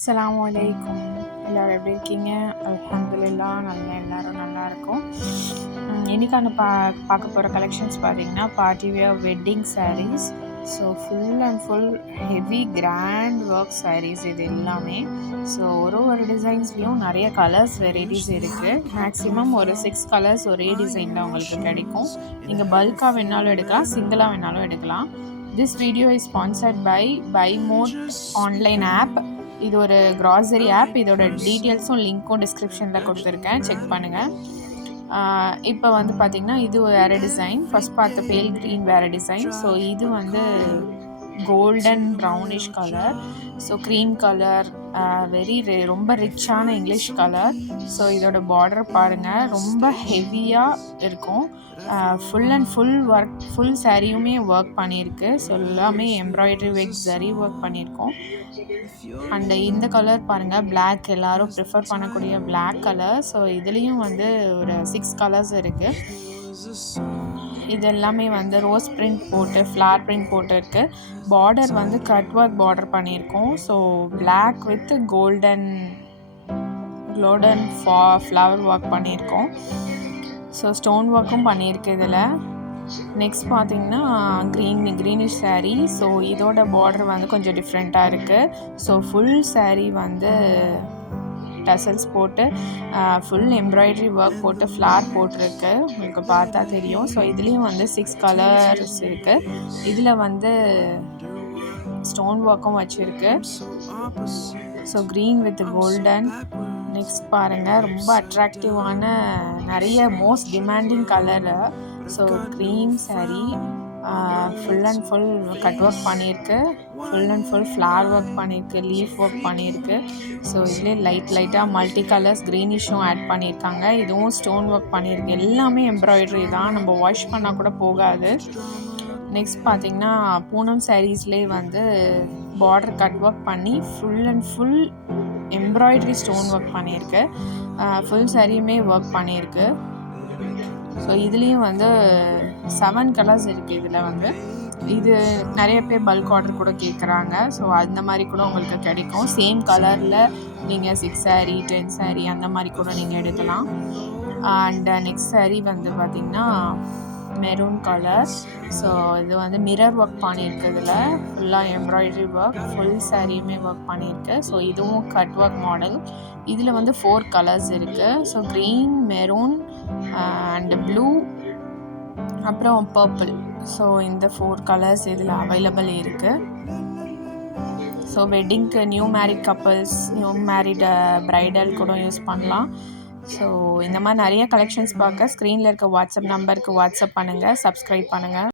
அஸ்ஸலாமு அலைக்கும். எல்லோரும் எப்படி இருக்கீங்க? அல்ஹம்துலில்லாஹ் எல்லோரும் நல்லா இருக்கோம். இன்றைக்கான பார்க்க போகிற கலெக்ஷன்ஸ் பார்த்தீங்கன்னா party wear wedding saris. So full and full heavy grand work saris இது எல்லாமே. ஸோ ஒரு டிசைன்ஸ்லேயும் நிறைய கலர்ஸ் வெரைட்டிஸ் இருக்குது. மேக்ஸிமம் ஒரு 6 கலர்ஸ் ஒரே டிசைனில் உங்களுக்கு கிடைக்கும். நீங்கள் பல்காக வேணாலும் எடுக்கலாம், சிங்கிளாக வேணாலும் எடுக்கலாம். This video is sponsored by Mod online app. இது ஒரு க்ராசரி ஆப். இதோட டீட்டெயில்ஸும் லிங்க்கும் டிஸ்கிரிப்ஷனில் கொடுத்துருக்கேன், செக் பண்ணுங்கள். இப்போ வந்து பார்த்திங்கன்னா இது வேறு டிசைன். ஃபஸ்ட் பார்த்த பேல் க்ரீன் வேறு டிசைன். ஸோ இது வந்து golden brownish colour. So cream colour ரொம்ப ரிச்சான இங்கிலீஷ் கலர். ஸோ இதோட பார்டர் பாருங்கள், ரொம்ப ஹெவியாக இருக்கும். Full and full work, full சாரியுமே ஒர்க் பண்ணியிருக்கு. ஸோ எல்லாமே எம்ப்ராய்டரி வித் ஜரி ஒர்க் பண்ணியிருக்கோம். அண்ட் இந்த கலர் பாருங்கள், பிளாக், எல்லோரும் ப்ரிஃபர் பண்ணக்கூடிய பிளாக் கலர். ஸோ இதுலேயும் வந்து ஒரு 6 கலர்ஸ் இருக்குது. இது எல்லாமே வந்து ரோஸ் பிரிண்ட் போட்டு ஃப்ளார் பிரிண்ட் போட்டு இருக்குது. பார்டர் வந்து கட் ஒர்க் பார்டர் பண்ணியிருக்கோம். So black with golden flower work பண்ணியிருக்கோம். ஸோ ஸ்டோன் ஒர்க்கும் பண்ணியிருக்கு இதில். நெக்ஸ்ட் பார்த்திங்கன்னா க்ரீனிஷ் சாரீ. ஸோ இதோட பார்டர் வந்து கொஞ்சம் டிஃப்ரெண்ட்டாக இருக்குது. ஸோ ஃபுல் சாரீ வந்து டசல்ஸ் போட்டு ஃபுல் எம்ப்ராய்டரி ஒர்க் போட்டு ஃப்ளார் போட்டிருக்கு, உங்களுக்கு பார்த்தா தெரியும். ஸோ இதுலேயும் வந்து 6 கலர்ஸ் இருக்குது. இதில் வந்து ஸ்டோன் ஒர்க்கும் வச்சுருக்கு. So green with golden. Next பாருங்கள், ரொம்ப அட்ராக்டிவான நிறைய most demanding colour. So green sari full and full cut work பண்ணியிருக்கு. Full and full floral work பண்ணியிருக்கு, லீஃப் ஒர்க் பண்ணியிருக்கு. ஸோ இதிலே லைட்டாக மல்டி கலர்ஸ் க்ரீனிஷும் ஆட் பண்ணியிருக்காங்க. இதுவும் ஸ்டோன் ஒர்க் பண்ணியிருக்கு. எல்லாமே எம்ப்ராய்டரி தான், நம்ம வாஷ் பண்ணால் கூட போகாது. நெக்ஸ்ட் பார்த்திங்கன்னா பூனம் சாரீஸ்லேயே வந்து பார்டர் கட் ஒர்க் பண்ணி full and full embroidery stone work பண்ணியிருக்கு. ஃபுல் சாரியுமே ஒர்க் பண்ணியிருக்கு. ஸோ இதுலேயும் வந்து 7 கலர்ஸ் இருக்குது. இதில் வந்து இது நிறைய பேர் பல்க் ஆர்டர் கூட கேட்குறாங்க. ஸோ அந்த மாதிரி கூட உங்களுக்கு கிடைக்கும். சேம் கலரில் நீங்கள் 6 சாரீ 10 சாரீ அந்த மாதிரி கூட நீங்கள் எடுக்கலாம். அண்ட் நெக்ஸ்ட் சாரீ வந்து பார்த்திங்கன்னா மெரூன் கலர். ஸோ இது வந்து மிரர் ஒர்க் பண்ணியிருக்கு. இதில் ஃபுல்லாக எம்ப்ராய்டரி ஒர்க், ஃபுல் சாரியுமே ஒர்க் பண்ணியிருக்கு. ஸோ இதுவும் கட் ஒர்க் மாடல். இதில் வந்து 4 கலர்ஸ் இருக்குது. So green, maroon and blue, அப்புறம் பர்பிள். ஸோ இந்த 4 கலர்ஸ் இதில் அவைலபிள் இருக்குது. ஸோ வெட்டிங்க்கு new married couples, new married bridal கூட யூஸ் பண்ணலாம். ஸோ இந்த மாதிரி நிறைய கலெக்ஷன்ஸ் பார்க்க ஸ்க்ரீனில் இருக்க வாட்ஸ்அப் நம்பருக்கு வாட்ஸ்அப் பண்ணுங்கள், சப்ஸ்கிரைப் பண்ணுங்கள்.